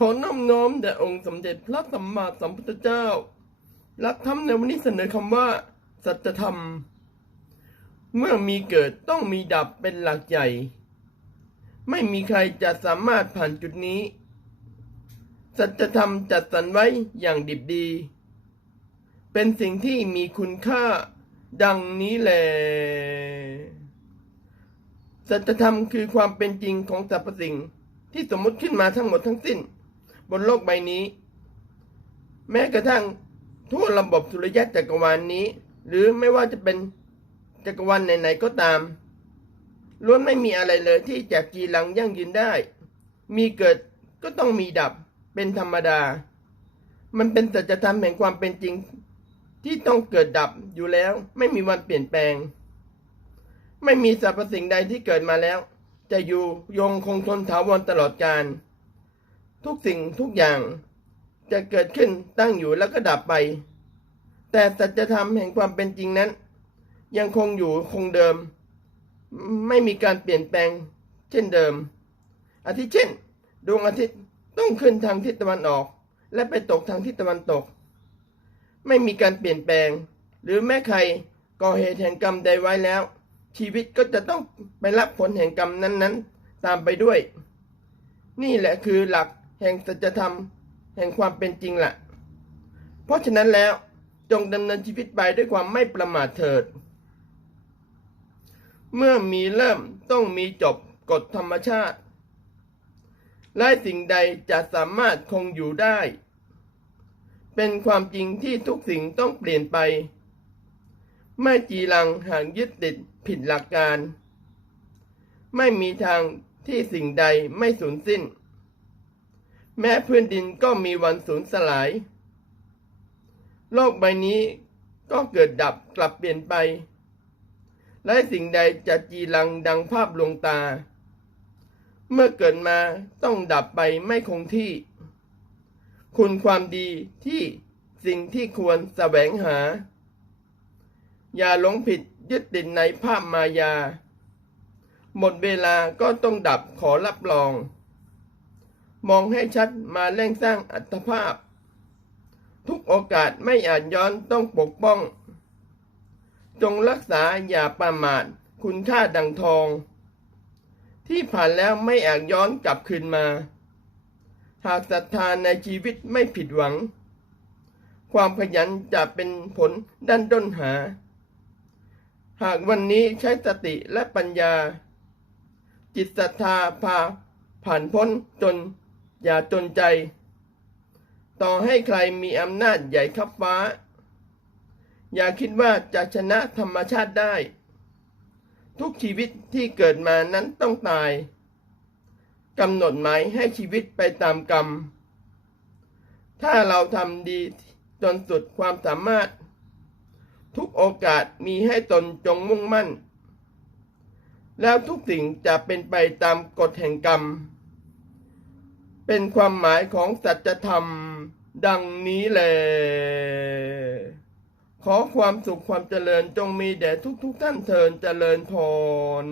ขอน้อมน้อมแด่องค์สมเด็จพระสัมมาสัมพุทธเจ้า หลักธรรมในวันนี้เสนอคำว่า สัจธรรม เมื่อมีเกิดต้องมีดับเป็นหลักใหญ่ ไม่มีใครจะสามารถผ่านจุดนี้ สัจธรรมจัดสรรไว้อย่างดิบดี เป็นสิ่งที่มีคุณค่าดังนี้แหละสัจธรรมคือความเป็นจริงของสรรพสิ่งที่สมมติขึ้นมาทั้งหมดทั้งสิ้น บนโลกใบนี้ แม้กระทั่งทั่วระบบสุริยะจักรวาลนนี้ หรือไม่ว่าจะเป็นจักรวาลไหนๆก็ตามล้วนไม่มีอะไรเลยที่จะกีรังยั่งยืนได้ มีเกิดก็ต้องมีดับเป็นธรรมดา มันเป็นสัจธรรมแห่งความเป็นจริง ที่ต้องเกิดดับอยู่แล้วไม่มีวันเปลี่ยนแปลง ไม่มีสรรพสิ่งใดที่เกิดมาแล้ว จะอยู่ยงคงทนถาวรตลอดกาล ทุกสิ่งทุกอย่างจะเกิดขึ้นตั้งอยู่แล้วก็ดับไป แต่สัจธรรมแห่งความเป็นจริงนั้น ยังคงอยู่คงเดิม ไม่มีการเปลี่ยนแปลงเช่นเดิม อาทิเช่น ดวงอาทิตย์ต้องขึ้นทางทิศตะวันออก และไปตกทางทิศตะวันตก ไม่มีการเปลี่ยนแปลง หรือแม้ใครก่อเหตุแห่งกรรมใดไว้แล้ว ชีวิตก็จะต้องไปรับผลแห่งกรรมนั้นๆ ตามไปด้วย นี่แหละคือหลัก แห่งสัจธรรม แห่งความเป็นจริงละ่ะ เพราะฉะนั้นแล้วจงดำเนินชีวิตไปด้วยความไม่ประมาทเถิด เมื่อมีเริ่มต้องมีจบกฎธรรมชาติ และสิ่งใดจะสามารถคงอยู่ได้ เป็นความจริงที่ทุกสิ่งต้องเปลี่ยนไป ไม่จีรังห่างยึดติดผิดหลักการ ไม่มีทางที่สิ่งใดไม่สูญสิ้น แม้พื้นดินก็มีวันสูญสลาย โลกใบนี้ก็เกิดดับกลับเปลี่ยนไป และสิ่งใดจะจีรังดังภาพลวงตา เมื่อเกิดมาต้องดับไปไม่คงที่ คุณความดีที่สิ่งที่ควรแสวงหา อย่าหลงผิดยึดติดในภาพมายา หมดเวลาก็ต้องดับขอรับรอง มองให้ชัดมาเร่งสร้างอัตภาพ ทุกโอกาสไม่อาจย้อนต้องปกป้อง จงรักษาอย่าประมาทคุณค่าดังทอง ที่ผ่านแล้วไม่อาจย้อนกลับคืนมา หากศรัทธาในชีวิตไม่ผิดหวัง ความขยันจะเป็นผลด้านด้นหา หากวันนี้ใช้สติและปัญญา จิตศรัทธาพาผ่านพ้นจน อย่าจนใจ ต่อให้ใครมีอำนาจใหญ่ขับฟ้า อย่าคิดว่าจะชนะธรรมชาติได้ ทุกชีวิตที่เกิดมานั้นต้องตายกำหนดหมายให้ชีวิตไปตามกรรม ถ้าเราทำดีจนสุดความสามารถ ทุกโอกาสมีให้ตนจงมุ่งมั่น แล้วทุกสิ่งจะเป็นไปตามกฎแห่งกรรม เป็นความหมายของสัจธรรมดังนี้แหละขอความสุขความเจริญจงมีแด่ทุกๆทท่านเทินเจริญพร